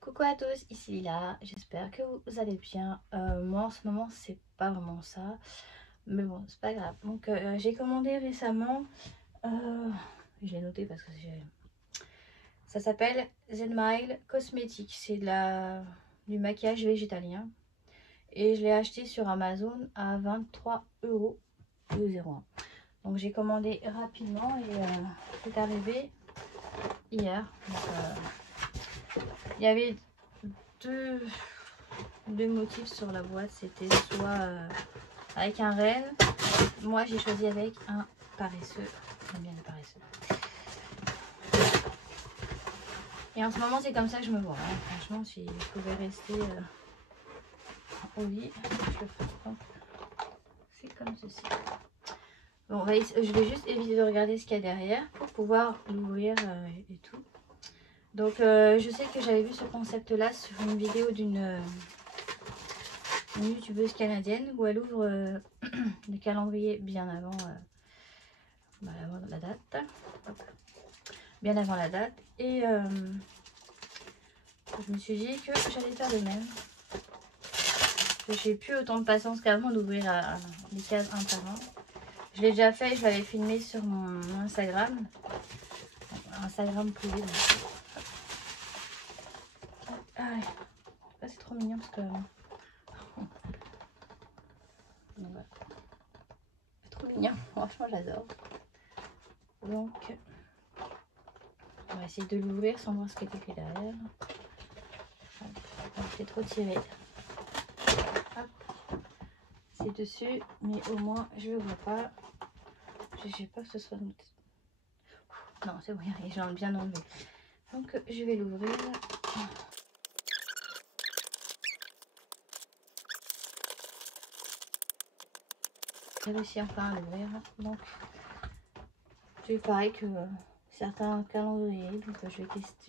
Coucou à tous, ici Lila, j'espère que vous allez bien. Moi en ce moment c'est pas vraiment ça, mais bon c'est pas grave. Donc j'ai commandé récemment, je l'ai noté parce que ça s'appelle Zenmile Cosmetics, c'est du maquillage végétalien. Et je l'ai acheté sur Amazon à 23,01 €. Donc j'ai commandé rapidement et c'est arrivé hier. Donc, il y avait deux motifs sur la boîte, c'était soit avec un renne, moi j'ai choisi avec un paresseux, j'aime bien le paresseux. Et en ce moment c'est comme ça que je me vois, hein. Franchement si je pouvais rester au lit, je le ferais. C'est comme ceci. Bon, je vais juste éviter de regarder ce qu'il y a derrière pour pouvoir l'ouvrir et tout. Donc je sais que j'avais vu ce concept là sur une vidéo d'une youtubeuse canadienne où elle ouvre le calendrier bien avant la date. Hop. Bien avant la date. Et je me suis dit que j'allais faire de même. J'ai plus autant de patience qu'avant d'ouvrir les cases un par un. Je l'ai déjà fait, je l'avais filmé sur mon Instagram. Instagram privé. Ah, c'est trop mignon parce que... Voilà. C'est trop mignon, franchement j'adore. Donc, on va essayer de l'ouvrir sans voir ce qui est écrit derrière. C'est trop tiré. C'est dessus, mais au moins je ne vois pas. Je sais pas que ce soit noté. Non, c'est bon, j'ai bien enlevé. Donc je vais l'ouvrir. J'ai réussi enfin à l'ouvrir. Donc c'est pareil que certains calendriers. Donc je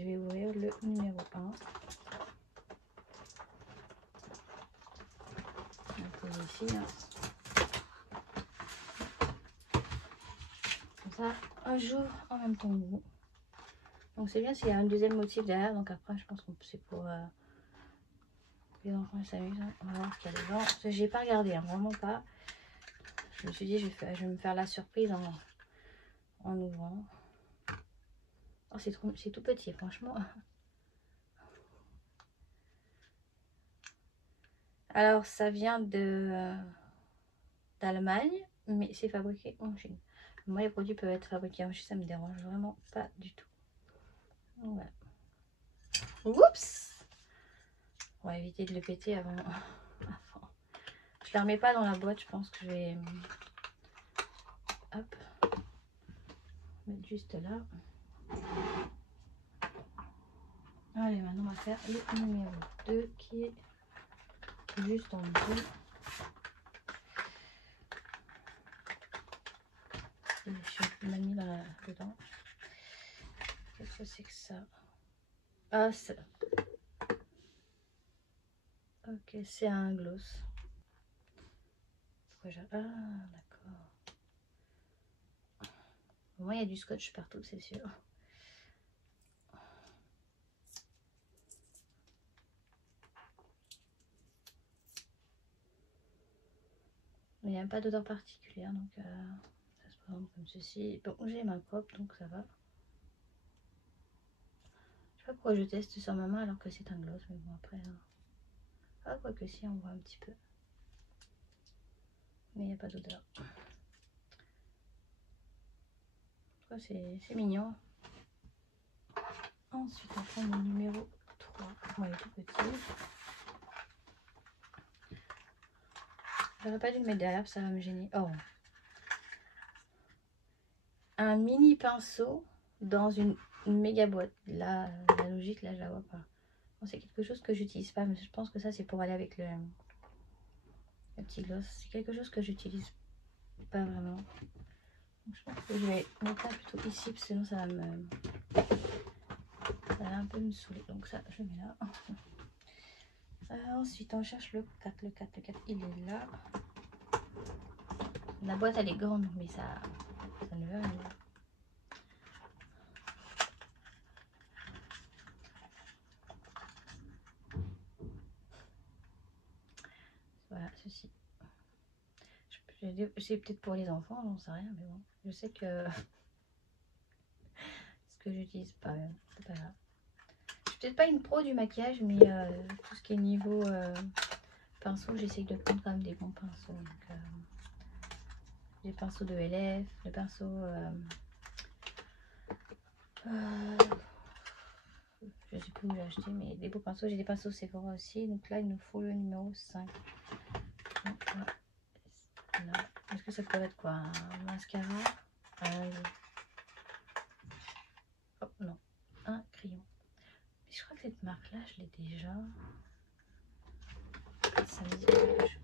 vais ouvrir le numéro 1. Donc ici. Comme ça, un jour en même temps que vous. Donc c'est bien s'il y a un deuxième motif derrière. Donc après, je pense que c'est pour les enfants s'amusent. On va voir ce qu'il y a dedans. J'ai pas regardé, hein, vraiment pas. Je me suis dit, je vais me faire la surprise en ouvrant. Oh, c'est tout petit, franchement. Alors, ça vient d'Allemagne, mais c'est fabriqué en Chine. Moi, les produits peuvent être fabriqués en Chine, ça me dérange vraiment pas du tout. Donc, voilà. Oups! On va éviter de le péter avant. Je la remets pas dans la boîte, je pense que je vais... Hop. Mettre juste là. Allez, maintenant on va faire le numéro 2 qui est juste en dessous. Je l'ai mis dedans. Qu'est-ce que c'est que ça? Ah, ok, c'est un gloss. Ah, d'accord. Au moins, il y a du scotch partout, c'est sûr. Mais il n'y a pas d'odeur particulière, donc ça se présente comme ceci. Bon, j'ai ma propre, donc ça va. Je sais pas pourquoi je teste sur ma main alors que c'est un gloss, mais bon, après... Ah, quoi que si, on voit un petit peu. Mais il n'y a pas d'odeur. C'est mignon. Ensuite, on prend le numéro 3. Bon, il est tout petit. J'aurais pas dû le mettre derrière, ça va me gêner. Oh. Un mini pinceau dans une méga boîte. Là, la logique, là, je la vois pas. Bon, c'est quelque chose que j'utilise pas, mais je pense que ça, c'est pour aller avec le petit gloss. C'est quelque chose que j'utilise pas vraiment. Donc, je pense que je vais mettre ça plutôt ici, parce que sinon, ça va un peu me saouler. Donc ça, je le mets là. Ensuite, on cherche le 4. Le 4, il est là. La boîte, elle est grande, mais ça ne veut rien dire. ceci. C'est peut-être pour les enfants, j'en sais rien, mais bon. Je sais que ce que j'utilise pas, c'est pas grave. Je suis peut-être pas une pro du maquillage, mais tout ce qui est niveau pinceau, j'essaye de prendre quand même des bons pinceaux. Donc, les pinceaux de LF, les pinceaux... je sais plus où j'ai acheté, mais des beaux pinceaux. J'ai des pinceaux Sephora aussi. Donc là, il nous faut le numéro 5. Est-ce que ça pourrait être quoi? Un mascara? Oh non, un crayon. Mais je crois que cette marque-là, je l'ai déjà. Ça me dit quelque chose.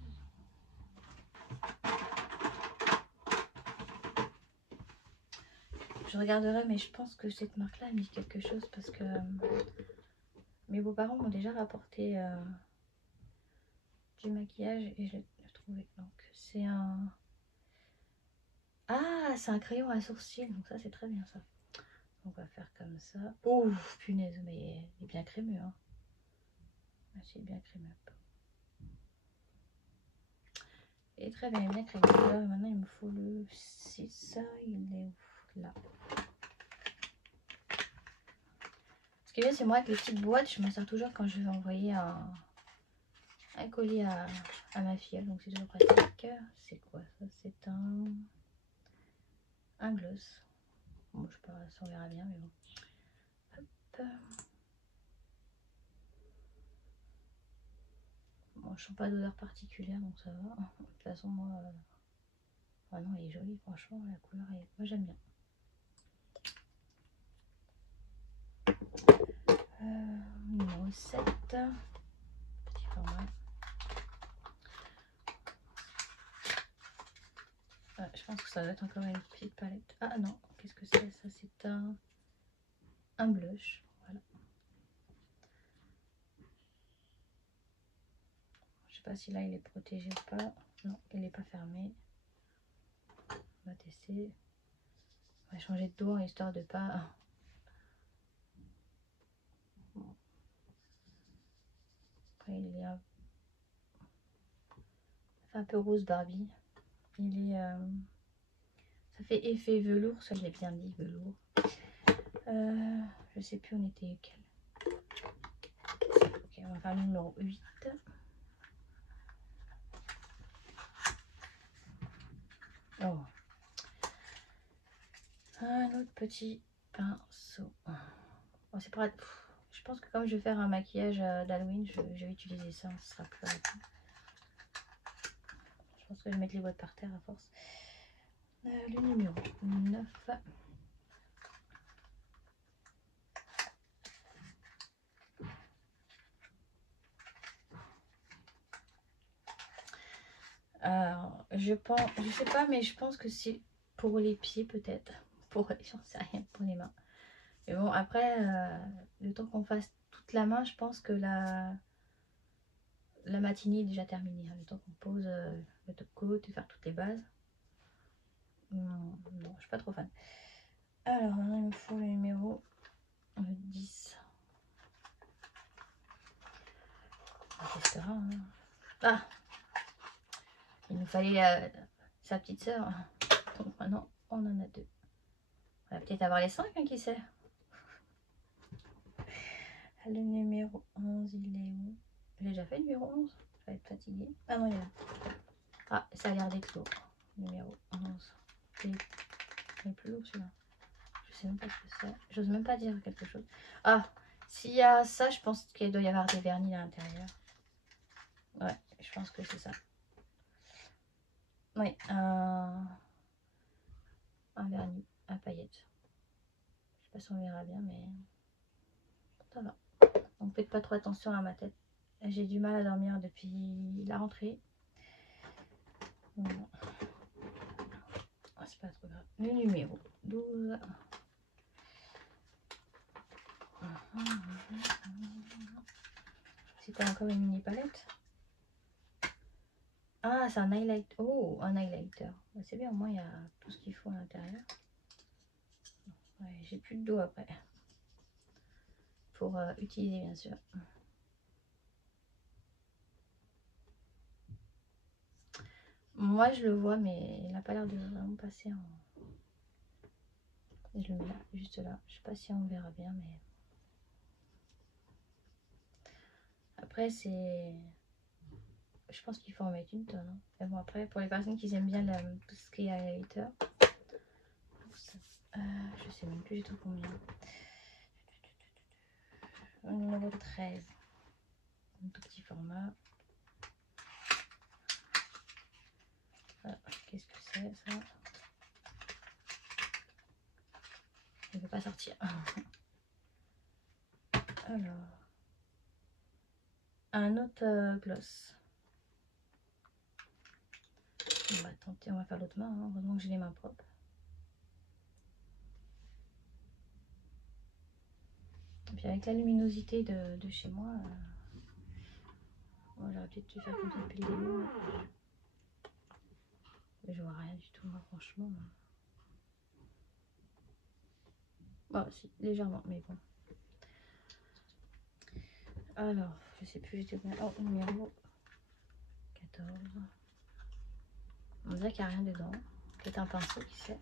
Je regarderai, mais je pense que cette marque-là a mis quelque chose parce que mes beaux-parents m'ont déjà rapporté du maquillage et je l'ai trouvé. Donc c'est un... Ah, c'est un crayon à sourcils, donc ça c'est très bien ça. On va faire comme ça. Oh, punaise, mais il est bien crémeux. Hein. Ah, c'est bien crémeux. Et très bien, bien crémeux. Là, maintenant il me faut le 6. Il est où? Là. Ce qui est bien, c'est moi avec les petites boîtes, je m'en sers toujours quand je vais envoyer un colis à ma fille. Donc c'est toujours pratique. C'est quoi ça? C'est un gloss. Bon, je sais pas, ça on verra bien, mais bon. Hop. Bon, je sens pas d'odeur particulière, donc ça va. De toute façon, moi... Ah non, il est joli, franchement, la couleur est... Moi, j'aime bien. Numéro 7. Petit format. Je pense que ça doit être encore une petite palette. Ah non, qu'est-ce que c'est? Ça, c'est un blush. Voilà. Je sais pas si là, il est protégé ou pas. Non, il n'est pas fermé. On va tester. On va changer de dos histoire de pas... Bon. Après, il est un peu rose Barbie. Il est... Ça fait effet velours, ça je l'ai bien dit, velours. Je sais plus on était quel. Ok, on va faire le numéro 8. Oh. Un autre petit pinceau. Bon, c'est pas... Je pense que comme je vais faire un maquillage d'Halloween, je vais utiliser ça, ce sera plus rapide. Je pense que je vais mettre les boîtes par terre à force. Le numéro 9. Alors, je sais pas, mais je pense que c'est pour les pieds peut-être. J'en sais rien, pour les mains. Mais bon, après, le temps qu'on fasse toute la main, je pense que la matinée est déjà terminée. Hein. Le temps qu'on pose le top coat et faire toutes les bases. Non, je suis pas trop fan. Alors, maintenant, il me faut le numéro 10. On testera. Hein. Ah! Il nous fallait sa petite sœur. Donc maintenant, on en a 2. On va peut-être avoir les 5, hein, qui sait. Le numéro 11, il est où? J'ai déjà fait le numéro 11. Je vais être fatiguée. Ah non, il est là. Ah, ça a l'air d'être lourd. Numéro 11. Il est plus lourd celui-là. Je sais même pas ce que c'est. J'ose même pas dire quelque chose. Ah, s'il y a ça, je pense qu'il doit y avoir des vernis à l'intérieur. Ouais, je pense que c'est ça. Oui, un vernis à paillettes. Je sais pas si on verra bien, mais ça va. Donc faites pas trop attention à ma tête. J'ai du mal à dormir depuis la rentrée. Voilà. Ah, c'est pas trop grave. Le numéro 12. C'était encore une mini palette. Ah, c'est un highlight. Oh, un highlighter. C'est bien, au moins il y a tout ce qu'il faut à l'intérieur. Ouais, j'ai plus de dos après. Pour utiliser, bien sûr. Moi je le vois, mais il n'a pas l'air de vraiment passer en... Je le mets là, juste là. Je sais pas si on verra bien, mais... Après c'est... Je pense qu'il faut en mettre une tonne. Hein. Et bon après, pour les personnes qui aiment bien tout ce qui est highlighter, je sais même plus du tout combien. Numéro 13. Un tout petit format. Ah, qu'est-ce que c'est ça? Il ne veut pas sortir. Alors, un autre gloss. On va tenter, on va faire l'autre main. Hein. Heureusement que j'ai les mains propres. Et puis avec la luminosité de chez moi, j'aurais peut-être dû faire comme ça depuis le début. Mais je vois rien du tout, moi, franchement. Oh, si, légèrement, mais bon. Alors, je sais plus, j'étais bien. Oh, numéro 14. On dirait qu'il n'y a rien dedans. Peut-être un pinceau, qui sait.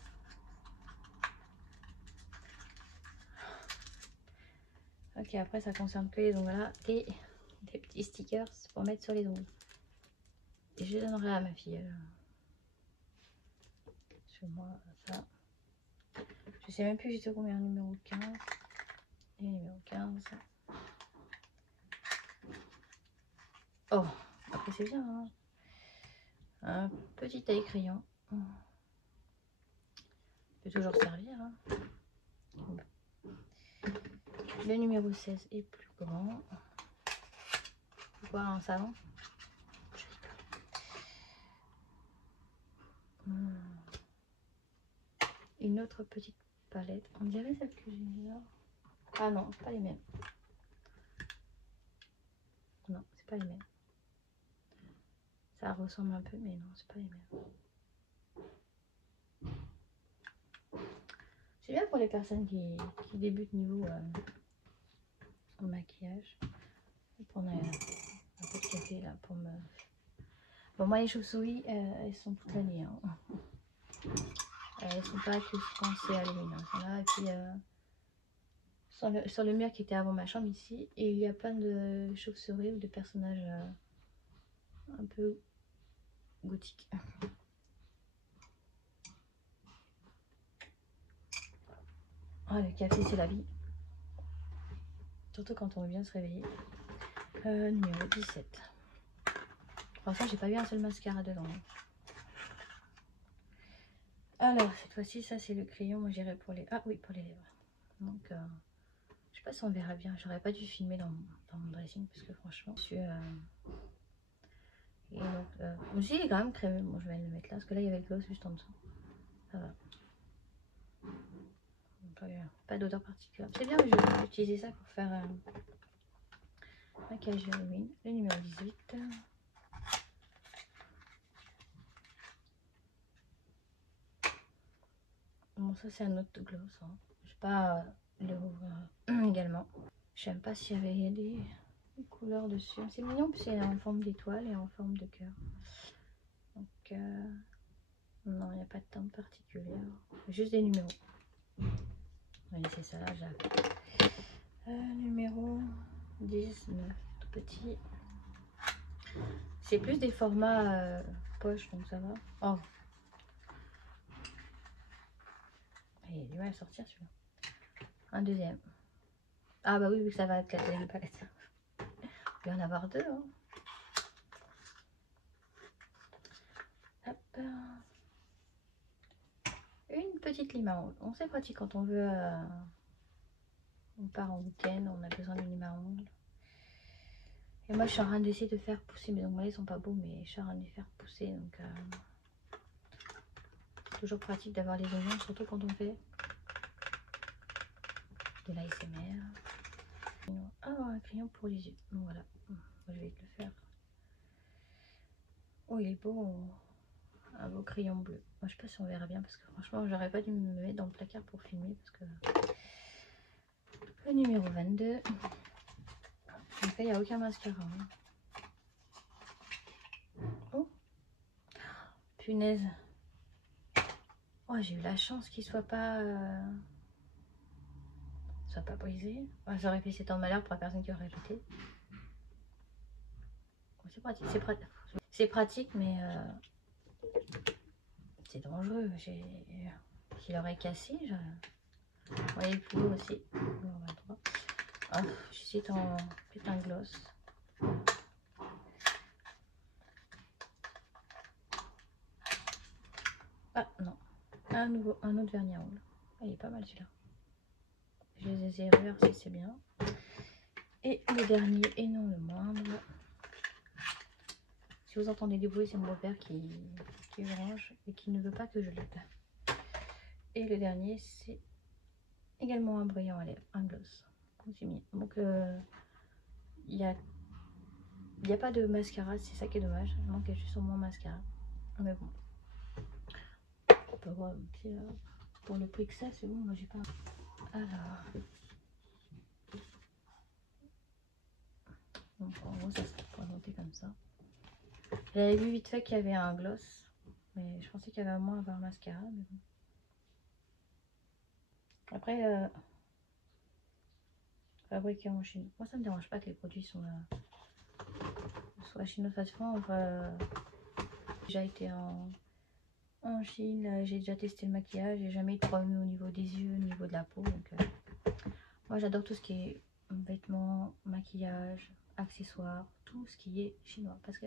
Ok, après, ça concerne que les ongles là. Et des petits stickers pour mettre sur les ongles. Et je les donnerai à ma fille. Sur moi, ça. Je sais même plus j'étais combien, numéro 15. Et numéro 15. Oh, après c'est bien. Hein. Un petit taille crayon. Peut toujours servir. Hein. Le numéro 16 est plus grand. Quoi, un salon? Une autre petite palette. On dirait celle que j'ai là. Ah non, c'est pas les mêmes. Non, c'est pas les mêmes. Ça ressemble un peu, mais non, c'est pas les mêmes. C'est bien pour les personnes qui débutent niveau au maquillage. Je vais prendre un peu de café là pour me... Bon, moi les chauves-souris, elles sont toute l'année. Hein. Elles sont pas que quand c'est Halloween. Hein. Elles sont là, et puis sur le mur qui était avant ma chambre ici, et il y a plein de chauves-souris ou de personnages un peu gothiques. Oh, le café c'est la vie. Surtout quand on veut bien se réveiller. Numéro 17. Franchement, j'ai pas eu un seul mascara dedans. Alors, cette fois-ci, ça c'est le crayon. Moi j'irai pour les... Ah oui, pour les lèvres. Donc, je sais pas si on verra bien. J'aurais pas dû filmer dans mon dressing parce que franchement, je suis... Et donc, aussi, il est quand même crémeux. Bon, je vais le mettre là parce que là, il y avait le gloss juste en dessous. Ça va. Pas d'odeur particulière. C'est bien, mais je vais utiliser ça pour faire maquillage Halloween. Le numéro 18. Bon, ça c'est un autre gloss. Hein. Je sais pas le rouvrir également. Je sais même pas s'il y avait des couleurs dessus. C'est mignon, puis c'est en forme d'étoile et en forme de cœur. Donc, non, il n'y a pas de teinte particulière. Juste des numéros. On va laisser ça là, j'ai numéro 19, tout petit. C'est plus des formats poche, donc ça va. Oh, il est du mal à sortir celui-là. Un deuxième. Ah bah oui, ça va être la deuxième palette. Il va y en avoir deux. Hein. Hop. Une petite lime à ongles. On c'est pratique quand on veut... on part en week-end, on a besoin d'une lime à ongles. Et moi je suis en train d'essayer de faire pousser mes ongles. Ils sont pas beaux, mais je suis en train de les faire pousser. Donc toujours pratique d'avoir les oignons, surtout quand on fait de l'ASMR. Ah, un crayon pour les yeux. Donc voilà, je vais te le faire. Oh, il est beau. Un beau crayon bleu. Moi, je sais pas si on verra bien parce que franchement, j'aurais pas dû me mettre dans le placard pour filmer parce que le numéro 22. En fait, il n'y a aucun mascara. Hein. Oh, Punaise. Oh, j'ai eu la chance qu'il soit pas brisé. Oh, ça aurait fait 7 ans de malheur pour la personne qui aurait jeté. C'est pratique, c'est pratique, mais c'est dangereux. S'il aurait cassé, vous voyez le poulet aussi. Oh, j'hésite en peut-être un gloss. Ah non, un autre vernis à ongles. Ah, il est pas mal celui-là. Je les ai zérés, si c'est bien. Et le dernier, et non le moindre. Si vous entendez du bruit, c'est mon beau-père qui range et qui ne veut pas que je l'aide. Et le dernier, c'est également un brillant à lèvres, un gloss. Donc il n'y a pas de mascara, c'est ça qui est dommage. Il manquait juste au moins mascara. Mais bon, on peut voir un petit, pour le prix que ça, c'est bon, moi j'ai pas. Alors, donc en gros, ça serait présenté comme ça. J'avais vu vite fait qu'il y avait un gloss, mais je pensais qu'il y avait au moins un mascara. Mais bon. Après, fabriqué en Chine. Moi, ça me dérange pas que les produits soient chinois. De toute façon, j'ai déjà été en Chine, j'ai déjà testé le maquillage, j'ai jamais eu de problème au niveau des yeux, au niveau de la peau. Donc, moi, j'adore tout ce qui est vêtements, maquillage, accessoires, tout ce qui est chinois. Parce que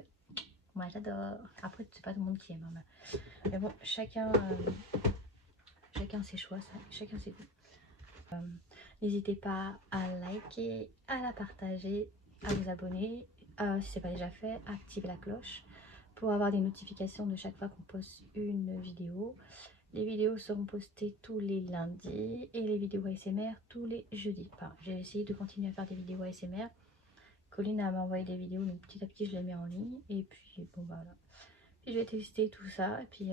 moi, j'adore. Après, c'est pas tout le monde qui aime. Hein, mais bon, chacun ses choix, chacun ses goûts. N'hésitez pas à liker, à la partager, à vous abonner. Si ce n'est pas déjà fait, activez la cloche pour avoir des notifications de chaque fois qu'on poste une vidéo. Les vidéos seront postées tous les lundis et les vidéos ASMR tous les jeudis. Enfin, j'ai essayé de continuer à faire des vidéos ASMR. Colline m'a envoyé des vidéos, donc petit à petit je les mets en ligne. Et puis bon bah voilà. Puis je vais tester tout ça. Et puis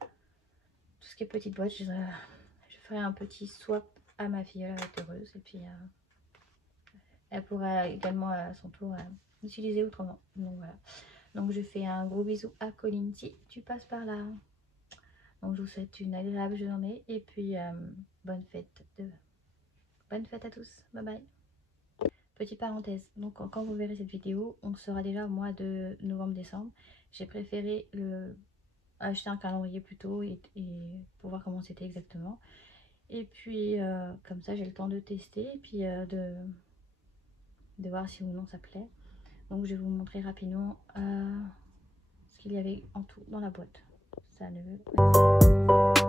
tout ce qui est petite boîte, je ferai un petit swap à ma fille, elle va être heureuse. Et puis elle pourra également à son tour l'utiliser autrement. Donc voilà. Donc je fais un gros bisou à Colline si tu passes par là. Donc je vous souhaite une agréable journée et puis bonne fête à tous. Bye bye. Petite parenthèse, donc quand vous verrez cette vidéo, on sera déjà au mois de novembre-décembre. J'ai préféré acheter un calendrier plus tôt et pour voir comment c'était exactement. Et puis comme ça j'ai le temps de tester et puis de voir si ou non ça plaît. Donc je vais vous montrer rapidement ce qu'il y avait en tout dans la boîte. Ça ne veut